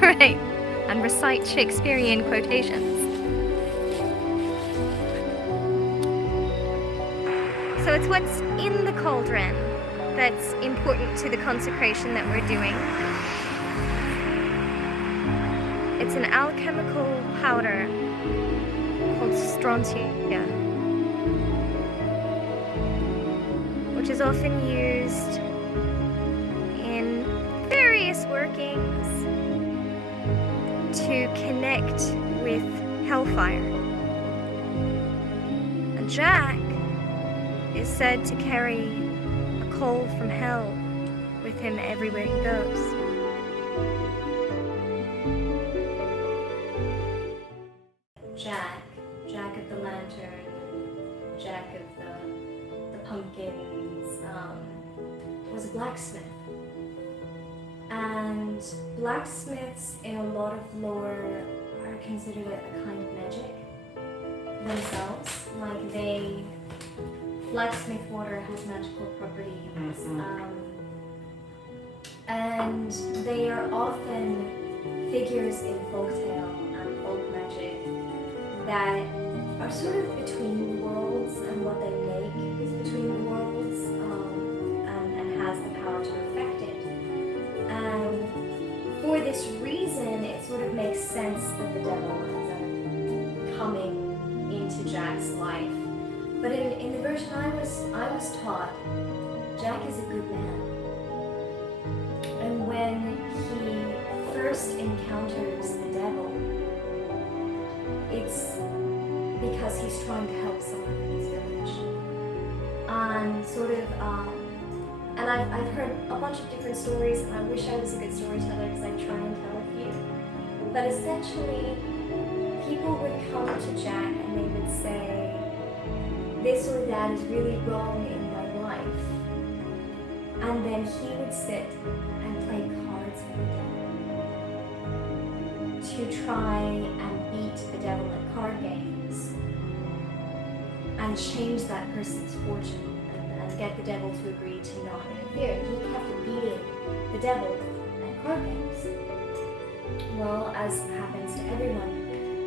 Right, and recite Shakespearean quotations. So it's what's in the cauldron that's important to the consecration that we're doing. It's an alchemical powder called strontia, which is often used in various workings to connect with hellfire. And Jack is said to carry a coal from hell with him everywhere he goes. Jack of the lantern, Jack of the pumpkins, was a blacksmith. And blacksmiths in a lot of lore are considered a kind of magic themselves. Like blacksmith water has magical properties. And they are often figures in folktale and folk magic that are sort of between the worlds, and what they make is between the worlds, and has the power to affect it. And for this reason, it sort of makes sense that the devil ends up coming into Jack's life. But in the version I was taught, Jack is a good man. And when he first encounters the devil, it's because he's trying to help someone in his village. And sort of, and I've heard a bunch of different stories, and I wish I was a good storyteller because I try and tell a few. But essentially, people would come to Jack and they would say, this or that is really wrong in my life. And then he would sit and play cards with the devil to try and beat the devil at card games and change that person's fortune and get the devil to agree to not interfere. He kept beating the devil at card games. Well, as happens to everyone,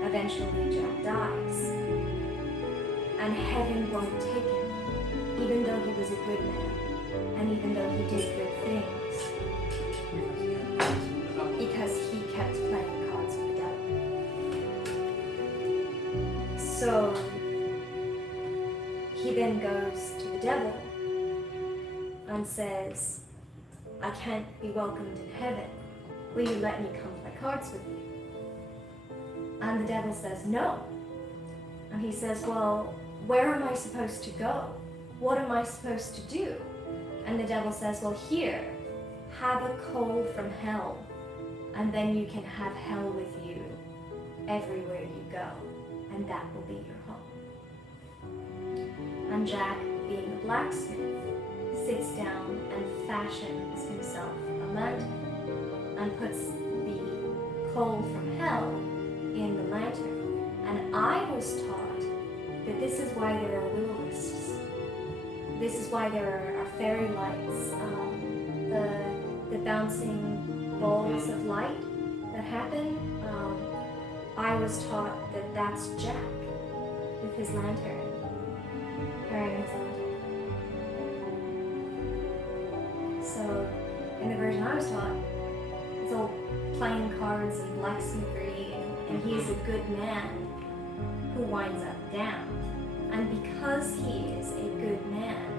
eventually Jack dies. And heaven won't take him, even though he was a good man, and even though he did good things, because he kept playing cards with the devil. So he then goes to the devil and says, I can't be welcomed in heaven. Will you let me come play cards with you? And the devil says, no. And he says, well, where am I supposed to go? What am I supposed to do? And the devil says, well, here, have a coal from hell, and then you can have hell with you everywhere you go, and that will be your home. And Jack, being a blacksmith, sits down and fashions himself a lantern and puts the coal from hell in the lantern. And I was taught that this is why there are will-o-wisps, this is why there are fairy lights, the bouncing balls of light that happen. I was taught that that's Jack with his lantern, carrying his lantern. So, in the version I was taught, it's all playing cards and blacksmithery, and he's a good man who winds up damned. And because he is a good man,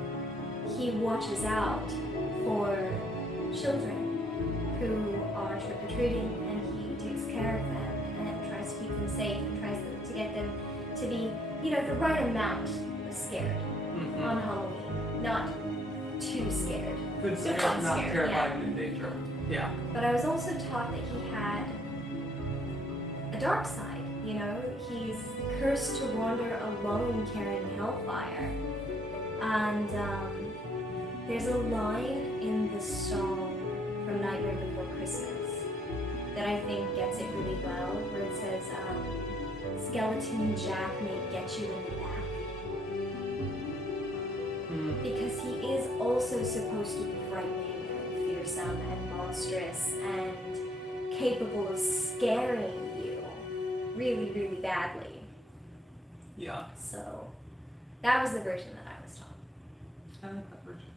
he watches out for children who are trick-or-treating, and he takes care of them and tries to keep them safe and tries to get them to be, the right amount of scared on Halloween. Not too scared. Good scared, not terrified and in danger. Yeah. But I was also taught that he had a dark side. He's cursed to wander alone carrying hellfire. And there's a line in the song from Nightmare Before Christmas that I think gets it really well, where it says, Skeleton Jack may get you in the back. Because he is also supposed to be frightening and fearsome and monstrous and capable of scaring you really, really badly. Yeah. So that was the version that I was taught. I like that version.